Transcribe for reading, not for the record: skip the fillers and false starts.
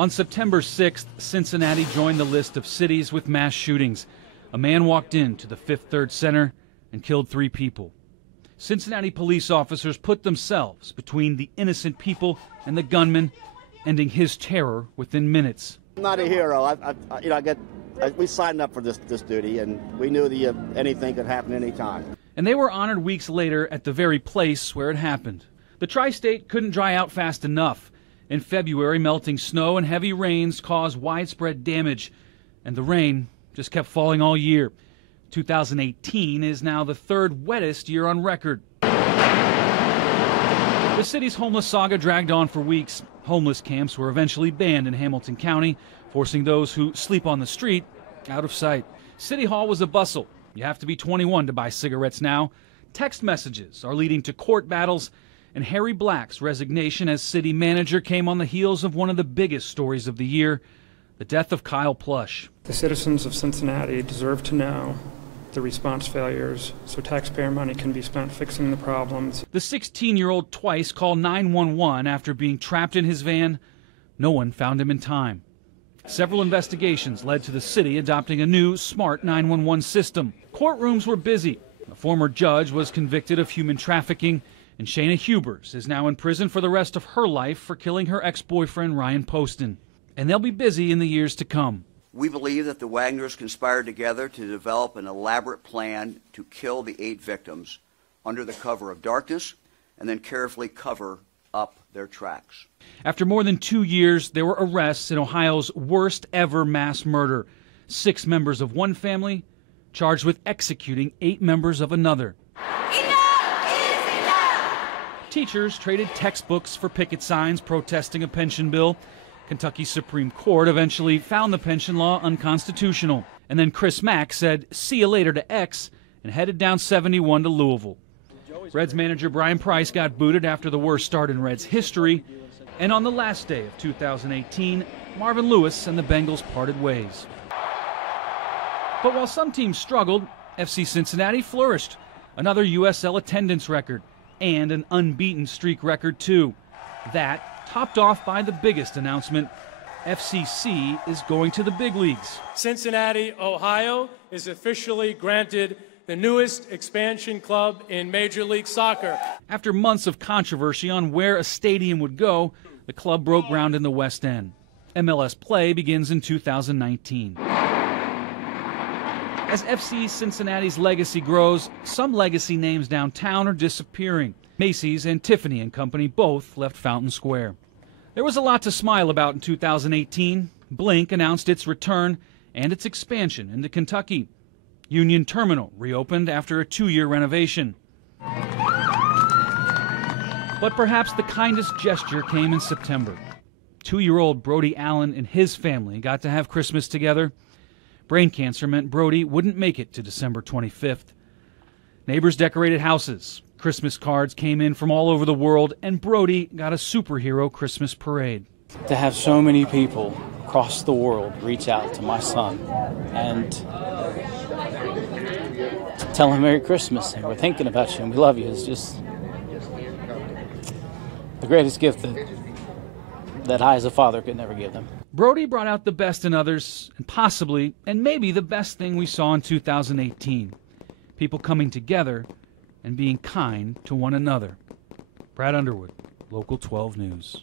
On September 6th, Cincinnati joined the list of cities with mass shootings. A man walked into the Fifth Third Center and killed 3 people. Cincinnati police officers put themselves between the innocent people and the gunman, ending his terror within minutes. I'm not a hero. We signed up for this duty, and we knew that anything could happen anytime. And they were honored weeks later at the very place where it happened. The tri-state couldn't dry out fast enough. In February, melting snow and heavy rains caused widespread damage, and the rain just kept falling all year. 2018 is now the 3rd wettest year on record. The city's homeless saga dragged on for weeks. Homeless camps were eventually banned in Hamilton County, forcing those who sleep on the street out of sight. City Hall was a bustle. You have to be 21 to buy cigarettes now. Text messages are leading to court battles, and Harry Black's resignation as city manager came on the heels of one of the biggest stories of the year, the death of Kyle Plush. The citizens of Cincinnati deserve to know the response failures so taxpayer money can be spent fixing the problems. The 16-year-old twice called 911 after being trapped in his van. No one found him in time. Several investigations led to the city adopting a new smart 911 system. Courtrooms were busy. A former judge was convicted of human trafficking, and Shayna Hubers is now in prison for the rest of her life for killing her ex-boyfriend Ryan Poston. And they'll be busy in the years to come. We believe that the Wagners conspired together to develop an elaborate plan to kill the 8 victims under the cover of darkness and then carefully cover up their tracks. After more than 2 years, there were arrests in Ohio's worst ever mass murder. 6 members of one family charged with executing 8 members of another. Enough is enough! Teachers traded textbooks for picket signs protesting a pension bill. Kentucky Supreme Court eventually found the pension law unconstitutional. And then Chris Mack said, "See you later" to X and headed down 71 to Louisville. Reds manager Brian Price got booted after the worst start in Reds history. And on the last day of 2018, Marvin Lewis and the Bengals parted ways. But while some teams struggled, FC Cincinnati flourished. Another USL attendance record and an unbeaten streak record too. That topped off by the biggest announcement: FCC is going to the big leagues. Cincinnati, Ohio is officially granted the newest expansion club in Major League Soccer. After months of controversy on where a stadium would go, the club broke ground in the West End. MLS play begins in 2019. As FC Cincinnati's legacy grows, some legacy names downtown are disappearing. Macy's and Tiffany & Company both left Fountain Square. There was a lot to smile about in 2018. Blink announced its return and its expansion into Kentucky. Union Terminal reopened after a 2-year renovation. But perhaps the kindest gesture came in September. 2-year-old Brody Allen and his family got to have Christmas together. Brain cancer meant Brody wouldn't make it to December 25th. Neighbors decorated houses. Christmas cards came in from all over the world, and Brody got a superhero Christmas parade. To have so many people across the world reach out to my son and tell him Merry Christmas and we're thinking about you and we love you is just the greatest gift that I as a father could never give them. Brody brought out the best in others, and possibly, and maybe the best thing we saw in 2018. People coming together and being kind to one another. Brad Underwood, Local 12 News.